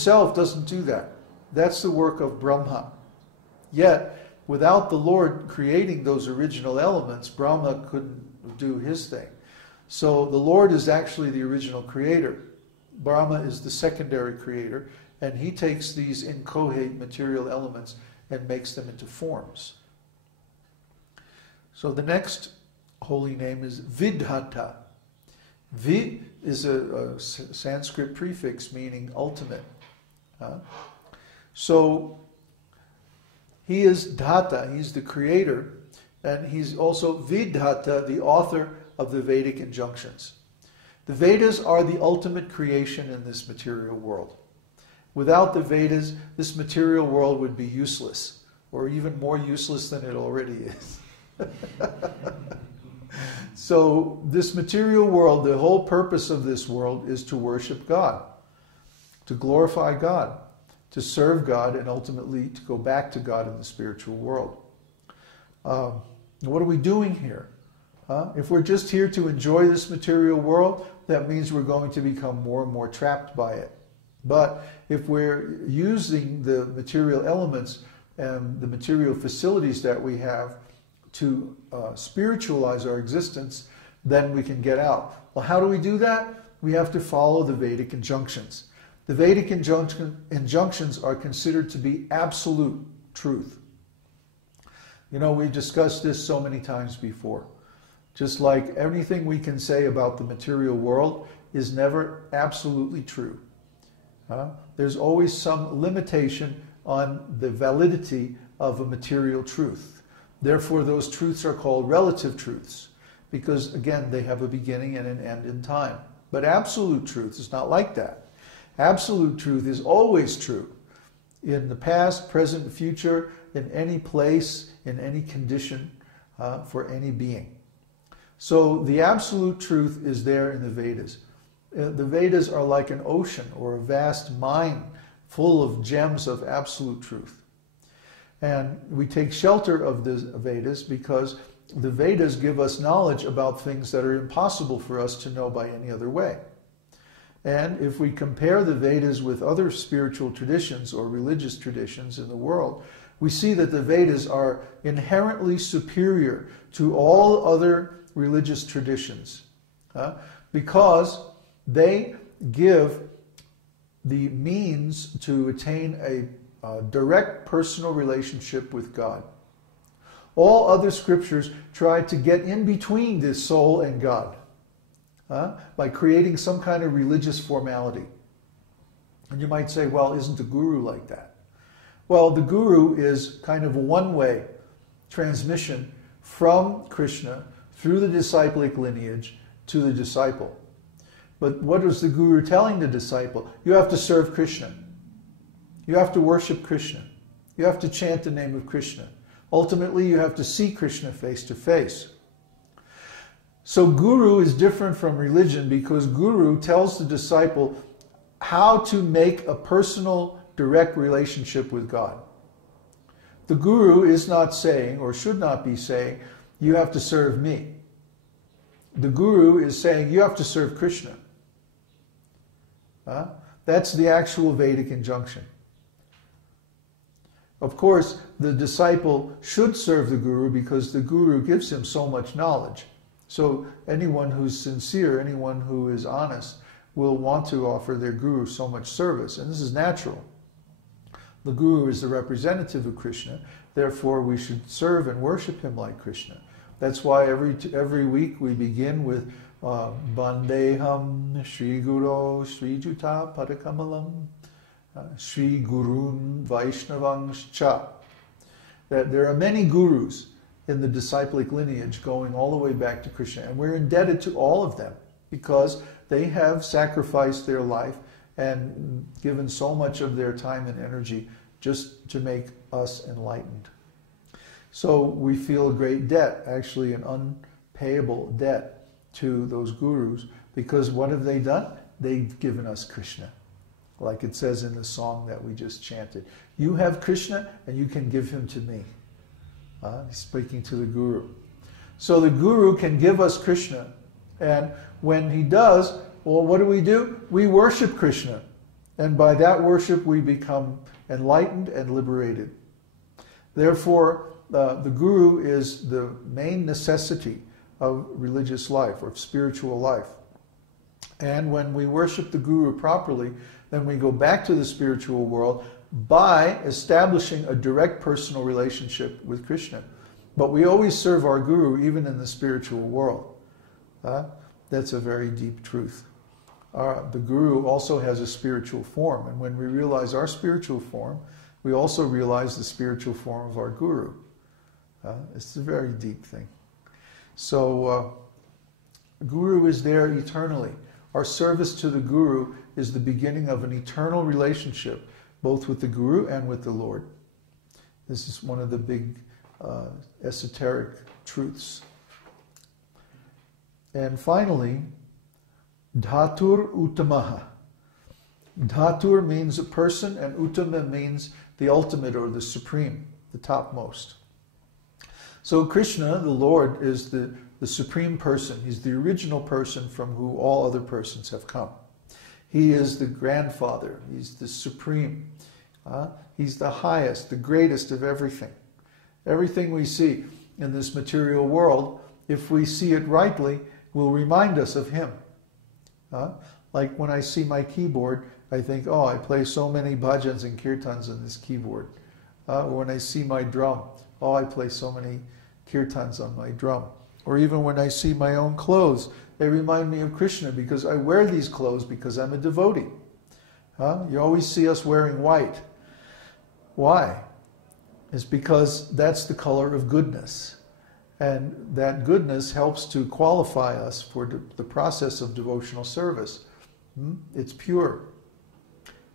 himself doesn't do that. That's the work of Brahma. Yet, without the Lord creating those original elements, Brahma couldn't do his thing. So the Lord is actually the original creator. Brahma is the secondary creator, and he takes these inchoate material elements and makes them into forms. So the next holy name is Vidhata. Vi is a Sanskrit prefix meaning ultimate. So he is Dhata, he's the creator, and he's also Vidhata, the author of the Vedic injunctions. The Vedas are the ultimate creation in this material world. Without the Vedas, this material world would be useless, or even more useless than it already is. So this material world, the whole purpose of this world is to worship God, to glorify God, to serve God, and ultimately to go back to God in the spiritual world. What are we doing here? If we're just here to enjoy this material world, that means we're going to become more and more trapped by it. But if we're using the material elements and the material facilities that we have to spiritualize our existence, then we can get out. Well, how do we do that? We have to follow the Vedic injunctions. The Vedic injunctions are considered to be absolute truth. You know, we discussed this so many times before. Just like anything we can say about the material world is never absolutely true. There's always some limitation on the validity of a material truth. Therefore, those truths are called relative truths, because, again, they have a beginning and an end in time. But absolute truth is not like that. Absolute truth is always true, in the past, present, future, in any place, in any condition, for any being. So the absolute truth is there in the Vedas. The Vedas are like an ocean or a vast mine full of gems of absolute truth. And we take shelter of the Vedas because the Vedas give us knowledge about things that are impossible for us to know by any other way. And if we compare the Vedas with other spiritual traditions or religious traditions in the world, we see that the Vedas are inherently superior to all other religious traditions because they give the means to attain a direct personal relationship with God. All other scriptures try to get in between this soul and God by creating some kind of religious formality. And you might say, well, isn't the guru like that? Well, the guru is kind of a one-way transmission from Krishna through the disciplic lineage to the disciple. But what is the guru telling the disciple? You have to serve Krishna. You have to worship Krishna. You have to chant the name of Krishna. Ultimately, you have to see Krishna face to face. So guru is different from religion because guru tells the disciple how to make a personal, direct relationship with God. The guru is not saying, or should not be saying, you have to serve me. The guru is saying, you have to serve Krishna. That's the actual Vedic injunction. Of course, the disciple should serve the guru because the guru gives him so much knowledge. So anyone who's sincere, anyone who is honest, will want to offer their guru so much service. And this is natural. The guru is the representative of Krishna. Therefore, we should serve and worship him like Krishna. That's why every week we begin with Vande, śrī-guroḥ, śrī-yuta-pada-kamalaṁ, śrī-gurun, vaiṣṇavāṁś. That there are many gurus in the disciplic lineage going all the way back to Krishna. And we're indebted to all of them because they have sacrificed their life and given so much of their time and energy just to make us enlightened. So we feel a great debt, actually an unpayable debt to those gurus, because what have they done? They've given us Krishna. Like it says in the song that we just chanted. You have Krishna and you can give him to me. He's speaking to the guru. So the guru can give us Krishna. And when he does, well, what do? We worship Krishna. And by that worship we become enlightened and liberated. Therefore, the Guru is the main necessity of religious life or of spiritual life. And when we worship the Guru properly, then we go back to the spiritual world by establishing a direct personal relationship with Krishna. But we always serve our Guru even in the spiritual world. That's a very deep truth. The Guru also has a spiritual form, and when we realize our spiritual form, we also realize the spiritual form of our Guru. It's a very deep thing. So, Guru is there eternally. Our service to the Guru is the beginning of an eternal relationship, both with the Guru and with the Lord. This is one of the big esoteric truths. And finally, Dhatur Uttamaha. Dhatur means a person, and Uttama means the ultimate or the supreme, the topmost. So Krishna, the Lord, is the supreme person. He's the original person from whom all other persons have come. He is the grandfather. He's the supreme. He's the highest, the greatest of everything. Everything we see in this material world, if we see it rightly, will remind us of Him. Like when I see my keyboard, I think, oh, I play so many bhajans and kirtans on this keyboard. Or when I see my drum, oh, I play so many kirtans on my drum. Or even when I see my own clothes, they remind me of Krishna because I wear these clothes because I'm a devotee. You always see us wearing white. Why? It's because that's the color of goodness. And that goodness helps to qualify us for the process of devotional service. It's pure.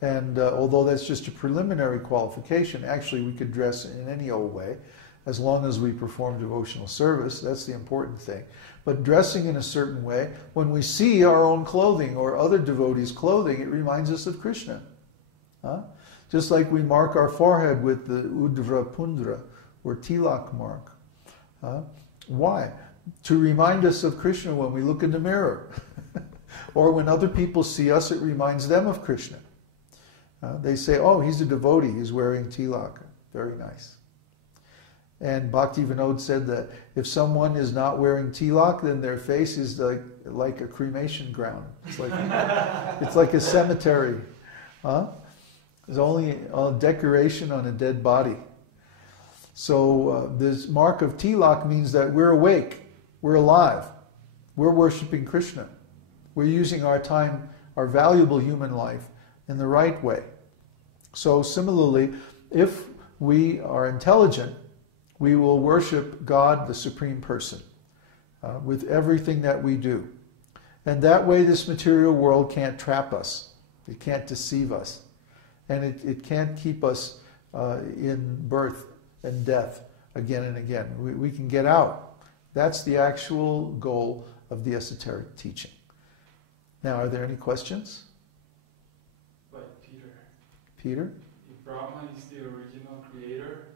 And although that's just a preliminary qualification, actually we could dress in any old way, as long as we perform devotional service. That's the important thing. But dressing in a certain way, when we see our own clothing or other devotees' clothing, it reminds us of Krishna. Just like we mark our forehead with the Udra Pundra, or tilak mark. Why? To remind us of Krishna when we look in the mirror. Or when other people see us, it reminds them of Krishna. They say, oh, he's a devotee, he's wearing tilak. Very nice. And Bhakti Vinod said that if someone is not wearing tilak, then their face is like a cremation ground. It's like a cemetery. There's only a decoration on a dead body. So this mark of tilak means that we're awake, we're alive, we're worshiping Krishna. We're using our time, our valuable human life, in the right way. So similarly, if we are intelligent, we will worship God, the Supreme Person, with everything that we do. And that way this material world can't trap us. It can't deceive us. And it can't keep us in birth and death again and again. We can get out. That's the actual goal of the esoteric teaching. Now, are there any questions? But Peter? If Brahma is the original creator,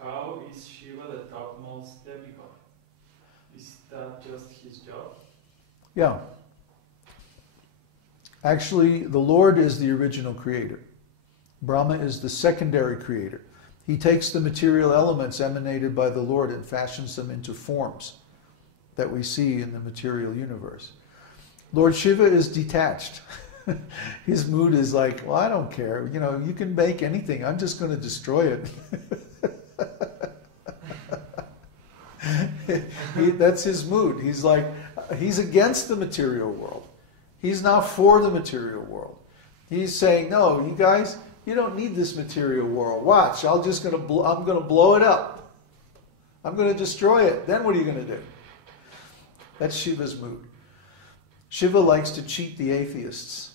how is Shiva the topmost demigod? Is that just his job? Yeah. Actually, the Lord is the original creator. Brahma is the secondary creator. He takes the material elements emanated by the Lord and fashions them into forms that we see in the material universe. Lord Shiva is detached. His mood is like, well, I don't care. You know, you can make anything. I'm just going to destroy it. That's his mood. He's like, he's against the material world. He's not for the material world. He's saying, no, you guys, you don't need this material world. Watch, I'm going to blow it up. I'm going to destroy it. Then what are you going to do? That's Shiva's mood. Shiva likes to cheat the atheists.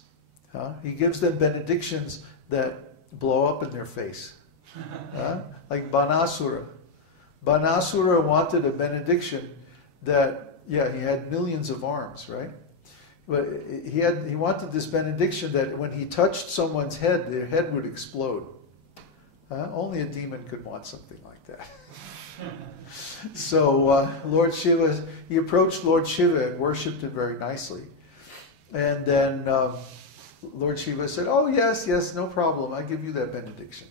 He gives them benedictions that blow up in their face. Like Banasura. Banasura wanted a benediction that, he had millions of arms, right? But he wanted this benediction that when he touched someone's head, their head would explode. Only a demon could want something like that. So Lord Shiva, he approached Lord Shiva and worshipped him very nicely. And then Lord Shiva said, oh yes, yes, no problem, I give you that benediction.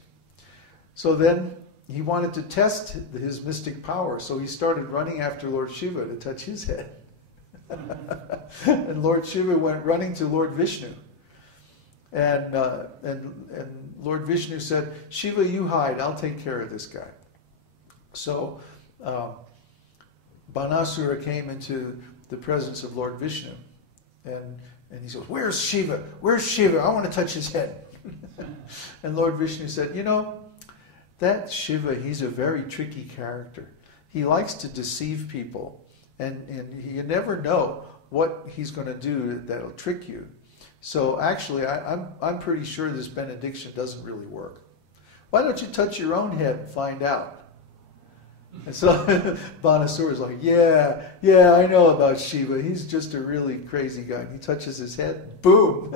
So then he wanted to test his mystic power, so he started running after Lord Shiva to touch his head. And Lord Shiva went running to Lord Vishnu. And Lord Vishnu said, Shiva, you hide, I'll take care of this guy. So Banasura came into the presence of Lord Vishnu. And he says, where's Shiva? Where's Shiva? I want to touch his head. And Lord Vishnu said, you know, that Shiva, he's a very tricky character. He likes to deceive people. And you never know what he's going to do that'll trick you. So actually, I'm pretty sure this benediction doesn't really work. Why don't you touch your own head and find out? And so Banasura is like, yeah, I know about Shiva. He's just a really crazy guy. And he touches his head, boom.